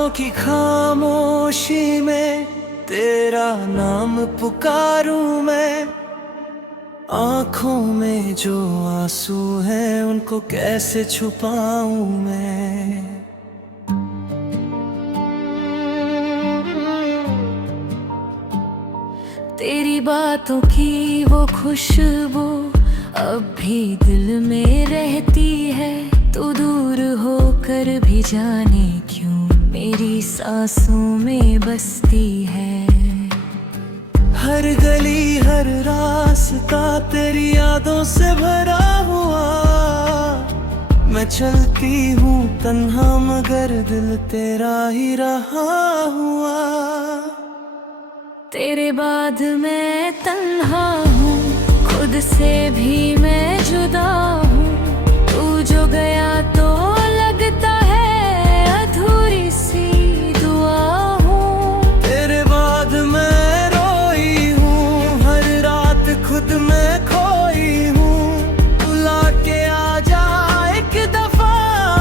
रातों की खामोशी में तेरा नाम पुकारूं मैं। आंखों में जो आंसू हैं उनको कैसे छुपाऊं मैं। तेरी बातों की वो खुशबू अब भी दिल में रहती है। तू दूर होकर भी जाने क्यों मेरी सांसों में बसती है। हर गली हर रास्ता तेरी यादों से भरा हुआ। मैं चलती हूँ तन्हा मगर दिल तेरा ही रहा हुआ। तेरे बाद मैं तन्हा हूँ, खुद से भी मैं जुदा हूँ। तू जो गया तो लगता है अधूरी सी दुआ हूँ। तेरे बाद मैं रोई हूँ, हर रात खुद में खोई हूँ। बुला के आ जा एक दफा,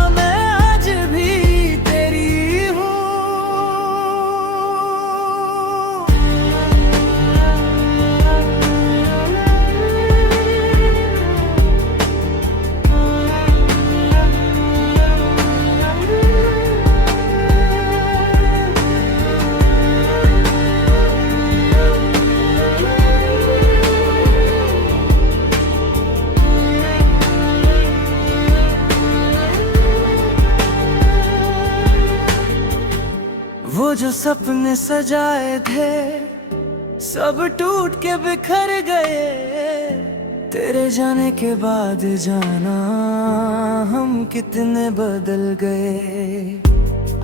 मैं आज भी तेरी हूँ। वो जो सपने सजाए थे सब टूट के बिखर गए। तेरे जाने के बाद जाना हम कितने बदल गए।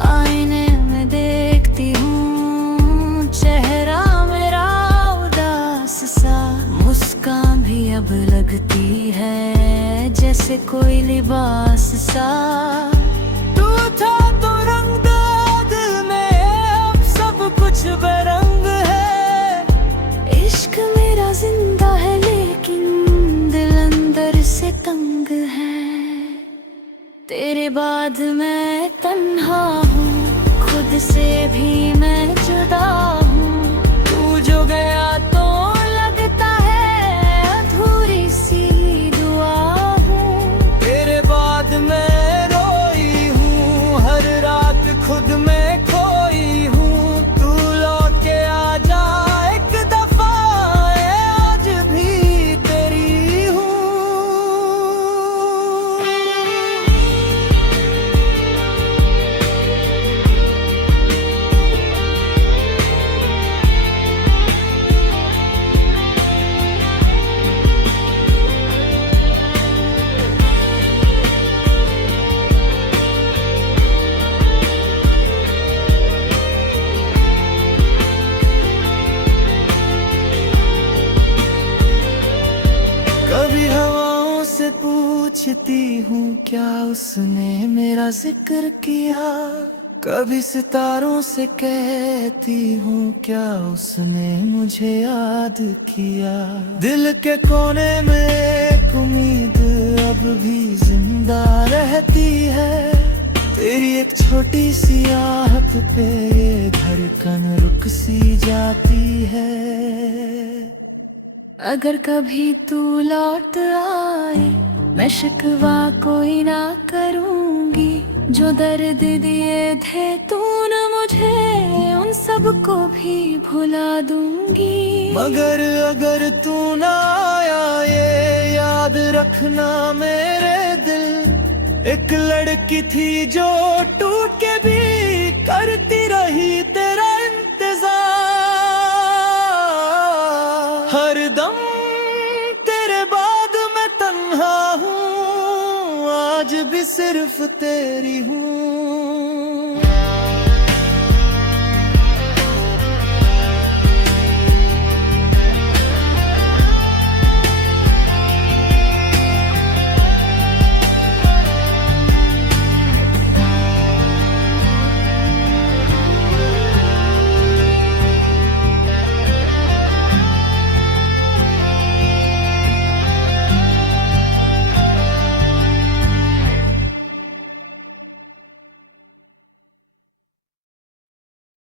आईने में देखती हूँ चेहरा मेरा उदास सा। मुस्कान भी अब लगती है जैसे कोई लिबास सा। तू था तो रंग दे दिल में, अब सब कुछ बेरंग है। इश्क मेरा जिंदा है लेकिन दिल अंदर से तंग है। तेरे बाद मैं तन्हा हूँ, खुद से भी मैं जुदा हूँ। तू जो गया तो लगता है अधूरी सी दुआ हूँ। तेरे बाद मैं रोई हूँ, हर रात खुद में खोई हूँ। तू लौट के आ जा एक दफा, मैं आज भी तेरी हूँ। कभी हवाओं से पूछती हूँ क्या उसने मेरा जिक्र किया। कभी सितारों से कहती हूँ क्या उसने मुझे याद किया। दिल के कोने में एक उम्मीद अब भी जिंदा रहती है। तेरी एक छोटी सी आहट पे ये धड़कन रुक सी जाती है। अगर कभी तू लौट आए मैं शिकवा कोई ना करूँगी। जो दर्द दिए थे तूने मुझे उन सब को भी भुला दूंगी। मगर अगर तू ना आया ये याद रखना मेरे दिल। एक लड़की थी जो टूट के भी करती रही तेरा इंतजार। हर दम तेरे बाद मैं तन्हा हूँ, आज भी सिर्फ तेरी हूँ।